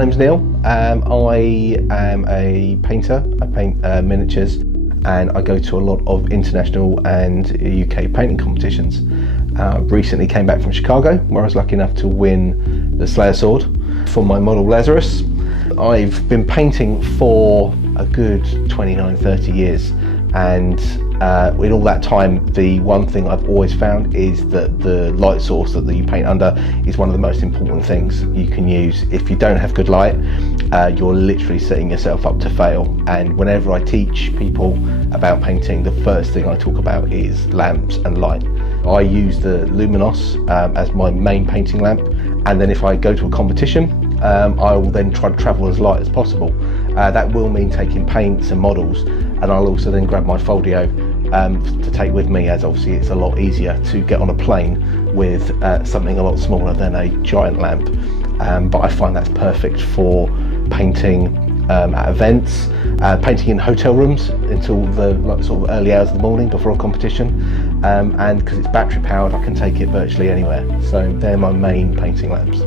my name's Neil. I am a painter. I paint miniatures, and I go to a lot of international and UK painting competitions. Recently came back from Chicago, where I was lucky enough to win the Slayer Sword for my model Lazarus. I've been painting for a good 29-30 years, and in all that time, the one thing I've always found is that the light source that you paint under is one of the most important things you can use. If you don't have good light, you're literally setting yourself up to fail. And whenever I teach people about painting, the first thing I talk about is lamps and light. I use the Luminos as my main painting lamp, and then if I go to a competition, I will then try to travel as light as possible. That will mean taking paints and models, and I'll also then grab my Foldio to take with me, as obviously it's a lot easier to get on a plane with something a lot smaller than a giant lamp. But I find that's perfect for painting at events, painting in hotel rooms until the sort of early hours of the morning before a competition, and because it's battery powered, I can take it virtually anywhere. So they're my main painting lamps.